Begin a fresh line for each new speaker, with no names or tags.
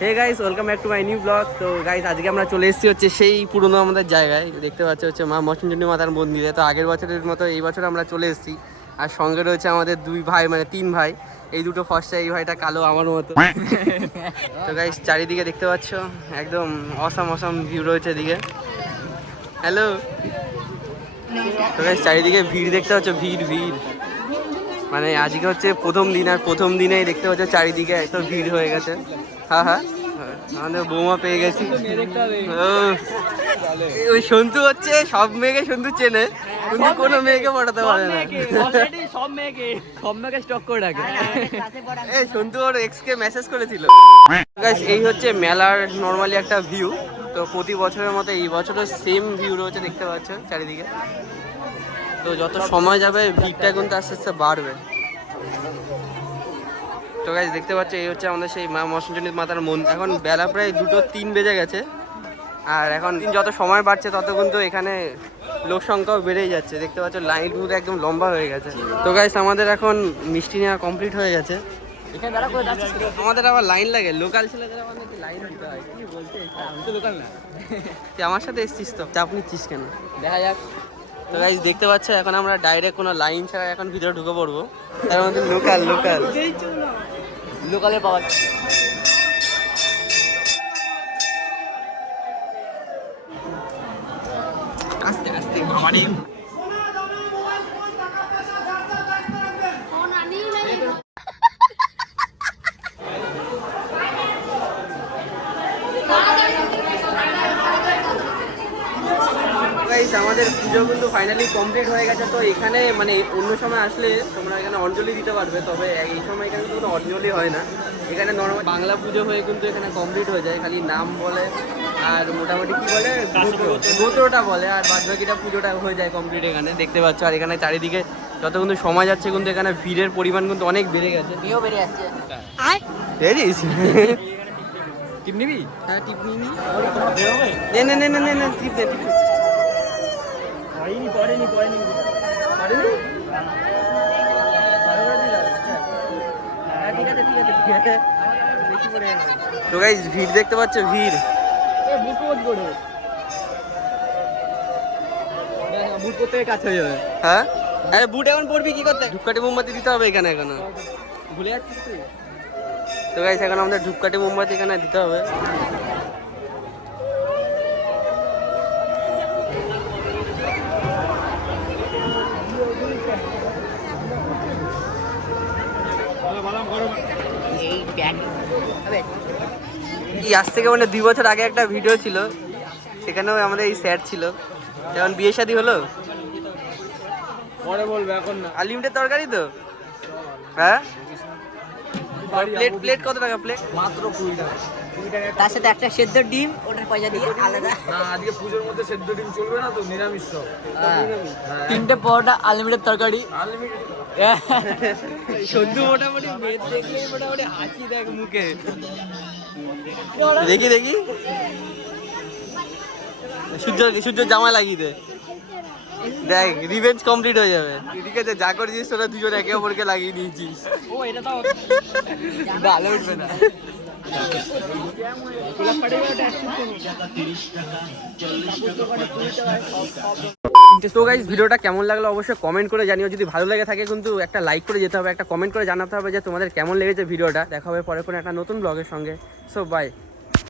Hey guys welcome back to my new blog তো guys আজকে আমরা চলে এসেছি হচ্ছে সেই পুরনো আমাদের জায়গায়। দেখতে পাচ্ছ হচ্ছে মা মচুঞ্জনী মাতার মন্দিরে। তো আগের বছরের মতো এই বছর আমরা চলে এসেছি। আর সঙ্গে রয়েছে আমাদের দুই ভাই মানে তিন ভাই। এই দুটো ফর্সা এই ভাইটা কালো আমার মতো। তো গাইস চারিদিকে দেখতে পাচ্ছ, একদম অসাম অসাম ভিউ রয়েছে এদিকে। হ্যালো তো গাইস চারিদিকে ভিড় দেখতে পাচ্ছ, ভিড় ভিড়। মানে আজকে হচ্ছে প্রথম দিন আর প্রথম দিনেই দেখতে পাচ্ছ চারিদিকে এত ভিড় হয়ে গেছে। হ্যাঁ হ্যাঁ আমাদের বৌমা পেয়ে গেছি। ওই সন্তু হচ্ছে সব মেয়েকে সন্তু চেনে। কিন্তু কোনো মেয়েকে পটাতে পারে না।
সব মেয়েকে সব মেয়েকে স্টক করে রাখে।
এই সন্তু ওর এক্স কে মেসেজ করেছিল এই হচ্ছে মেলার নর্মালি একটা ভিউ তো প্রতি বছরের মতো এই বছরও সেম ভিউ রয়েছে দেখতে পাচ্ছ চারিদিকে। তো যত সময় যাবে ভিড়টা কিন্তু আস্তে আস্তে বাড়বে। তো গাইজ দেখতে পাচ্ছ এই হচ্ছে আমাদের সেই মা মসঞ্জনী মাতার মন এখন বেলা প্রায় দুটো তিন বেজে গেছে। আর এখন দিন যত সময় বাড়ছে তত কিন্তু এখানে লোক সংখ্যাও বেড়েই যাচ্ছে। দেখতে পাচ্ছ লাইন পুরো একদম লম্বা হয়ে গেছে। তো গাইস আমাদের এখন মিষ্টি নেওয়া কমপ্লিট হয়ে গেছে। আমাদের আবার লাইন লাগে। লোকাল ছেলেদের আমাদের লাইন দিতে হয়। কি বলতে?
আমি তো দোকান না।
তুই আমার সাথে এসছিস তো? চাপ নিচ্ছিস কেন?
দেখা যাক।
তো গাইজ দেখতে পাচ্ছ এখন আমরা ডাইরেক্ট কোনো লাইন ছাড়া এখন ভিতরে ঢুকে পড়ব। তার মধ্যে লোকাল লোকাল
লোকালে পাওয়া
আস্তে আস্তে গাইস আমাদের পুজো কিন্তু ফাইনালি কমপ্লিট হয়ে গেছে। তো এখানে মানে অন্য সময় আসলে তোমরা এখানে অঞ্জলি দিতে পারবে তবে এই সময় এখানে কিন্তু কোনো অঞ্জলি হয় না। এখানে নর্মাল বাংলা পুজো হয়ে কিন্তু এখানে কমপ্লিট হয়ে যায় খালি নাম বলে আর মোটামুটি কি বলে? গোত্রটা বলে আর বাদ বাকিটা পুজোটা হয়ে যায় কমপ্লিট এখানে দেখতে পাচ্ছ। আর এখানে চারিদিকে যত কিন্তু সময় যাচ্ছে কিন্তু এখানে ভিড়ের পরিমাণ কিন্তু অনেক বেড়ে গেছে।
বেরিয়ে যাচ্ছে। টিপ নিবি?
হ্যাঁ টিপ নিয়ে নি। নে নে নে নে নে নে টিপ দে।
পড়েনি পড়েনি
পারেনি? হ্যাঁ। তো গাইজ ভিড় দেখতে পাচ্ছ? ভিড়।
হয়ে
হ্যাঁ? আরে বুট এখন পড়বি কি করতে? ধূপকাঠি মোমবাতি দিতে হবে এখানে এখনও।
ভুলে যাচ্ছিস তুই?
তো গাইজ এখন আমাদের ধূপকাঠি মোমবাতি এখানে দিতে হবে
এই ব্যাগ হবে
এই আজ থেকে মানে দুই বছর আগে একটা ভিডিও ছিল সেখানেও আমাদের এই স্যার ছিল। যেমন বিয়ে শাদি হলো?
পরে বলবে এখন না।
আনলিমিটেড তরকারি তো? হ্যাঁ? প্লেট প্লেট কত টাকা প্লেট
মাত্র কুড়ি টাকা।
তার সাথে একটা সেদ্ধ ডিম ওটার পয়সা দিয়ে আলাদা।
না আজকে পুজোর মধ্যে সেদ্ধ ডিম চলবে না তো নিরামিষ সব।
তিনটে পরোটা আনলিমিটেড তরকারি।
আনলিমিটেড
মোটামুটি মেয়ে দেখলে মোটামুটি হাসি দেখ মুখে। দেখি দেখি। সূর্য সূর্য জামা লাগিয়ে দে। দেখ রিভেঞ্জ কমপ্লিট হয়ে যাবে। ঠিক আছে যা করেছিস তোরা দুজন একে অপরকে লাগিয়ে নিয়েছিস
ও এটা তো
ভালো উঠবে না। তো গাইজ ভিডিওটা কেমন লাগল অবশ্যই কমেন্ট করে জানিও। যদি ভালো লাগে থাকে কিন্তু একটা লাইক করে যেতে হবে, একটা কমেন্ট করে জানাতে হবে যে তোমাদের কেমন লেগেছে ভিডিওটা। দেখা হবে পরে কোনো একটা নতুন ব্লগের সঙ্গে। So by